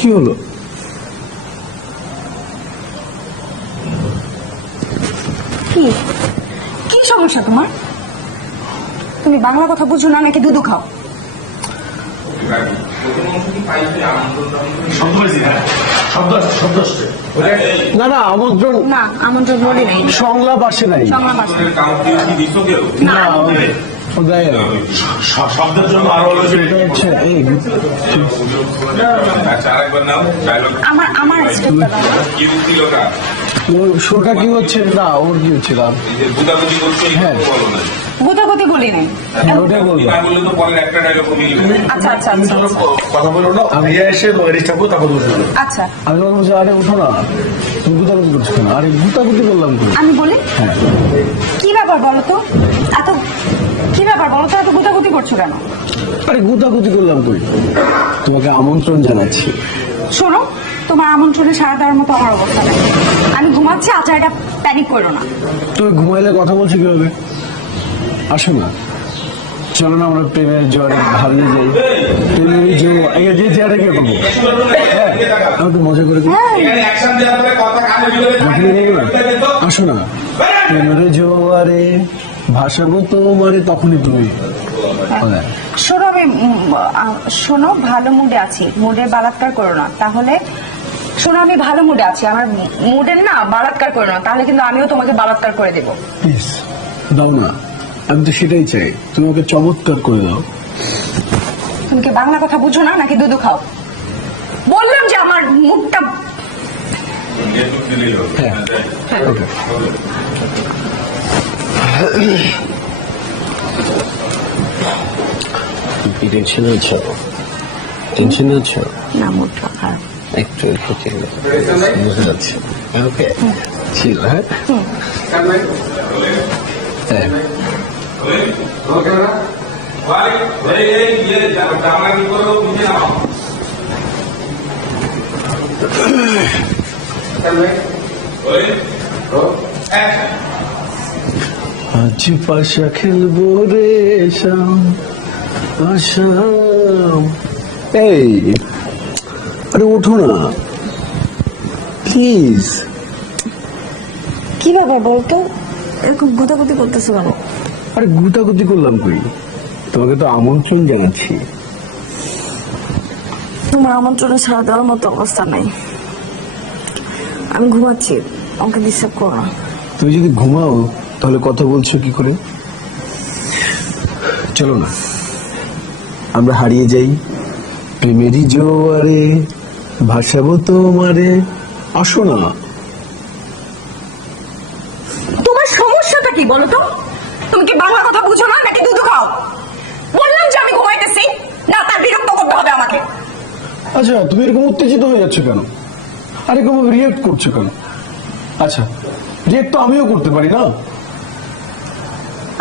কি হলো? কি? কি সমস্যা তোমার? তুমি বাংলা কথা বুঝো না নাকি দুধু খাও? হ্যাঁ। না না আমন্ত্রণ না আমন্ত্রণ বলি নাই। সংলাপ আসে নাই। সংলাপ আছে না দেয় না। শ- শব্দের জন্য আরও হলো হচ্ছে আমার আমার স্টেপটা দাও সুরটা কি হচ্ছে না ওর কি হচ্ছে না হ্যাঁ। গুতাগুতি বলি নাই ওটাই বলব আচ্ছা আচ্ছা আচ্ছা আচ্ছা। কথা বলো না ভাইয়া এসে রেজিস্টার তারপর বলতে আচ্ছা। আমি যে আরে উঠো না। তুমি গুতাগুতি করছ কেন? আরে গুতাগুতি তো আমি বলি? হ্যাঁ। কি ব্যাপার বলো তো? এত কি ব্যাপার বলো তো? এত গুতাগুতি করছ কেন? আরে গুতাগুতি করলাম তুই তোমাকে আমন্ত্রণ জানাচ্ছি। শোনো তোমার আমন্ত্রণে সাড়া দেওয়ার মতো আমার অবস্থা নেই। আমি ঘুমাচ্ছি আচ্ছা এটা প্যানিক করো না। তুমি ঘুমাইলে কথা বলছো কীভাবে? আসো না চলো না আমরা প্রেমের জ্বরে হারিয়ে যাই। প্রেমের যে এই যে চেয়ারে কে করব হ্যাঁ আমি তো মজা করে দিই হ্যাঁ। আসো না প্রেমের জোয়ারে ভাষাবো তোমারে তখনই তুমি। শোনো আমি শোনো ভালো মুডে আছি। মুডে বালাৎকার করো না। তাহলে শোনো আমি ভালো মুডে আছি। আমার মুডের না বালাৎকার করো না। তাহলে কিন্তু আমিও তোমাকে বালাৎকার করে দেবো। প্লিজ দাও না। আমি তো সেটাই চাই। তুমি ওকে চমৎকার করে দাও। তুমি কি বাংলা কথা বুঝো না নাকি দুধু খাও? বললাম যে আমার মুখটা হ্যাঁ। টেনশন হচ্ছে টেনশন হচ্ছে না খারাপ। একটু একটু খেলে বুঝে যাচ্ছে। ওকে ছিল হ্যাঁ? হ্যাঁ। আজ পাশা খেলব রে এই আরে ওঠো না। প্লিজ। কি ব্যাপার বলতো? এরকম গুতাগুতি করতেছো কেন? আরে গুতাগুতি করলাম কই? তোমাকে তো আমন্ত্রণ জানাচ্ছি। তোমার আমন্ত্রণে সাড়া দেওয়ার মতো অবস্থা নাই। আমি ঘুমাচ্ছি আমাকে ডিস্টার্ব করো না। তুমি যদি ঘুমাও তাহলে কথা বলছো কি করে? চলো না। আমরা হারিয়ে যাই। প্রেমেরই জোয়ারে ভাসাবো তোমারে। আসো না। তোমার সমস্যাটা কি বলো তো? তুমি কি বাংলা কথা বুঝো না? নাকি দুধ খাও? বললাম যে আমি ঘুমাইতেছি। না তার বিরক্ত করতে হবে আমাকে। আচ্ছা তুমি এরকম উত্তেজিত হয়ে যাচ্ছ কেন? আর এরকম রিয়েক্ট করছ কেন? আচ্ছা রিয়েক্ট তো আমিও করতে পারি না?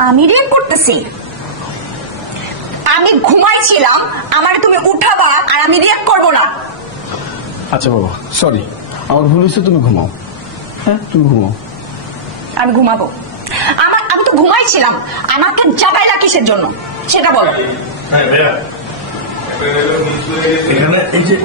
আমি রিয়েক্ট করতেছি। আমি ঘুমাইছিলাম আমার তুমি উঠাবা আর আমি রিয়েক্ট করব না। আচ্ছা বাবা সরি আমার ভুল হয়েছে তুমি ঘুমাও। হ্যাঁ তুমি ঘুমাও। আমি ঘুমাবো। আমার আমি তো ঘুমাইছিলাম। আমাকে জাগাইলা কিসের জন্য সেটা বলো। হ্যাঁ এখানে এই যে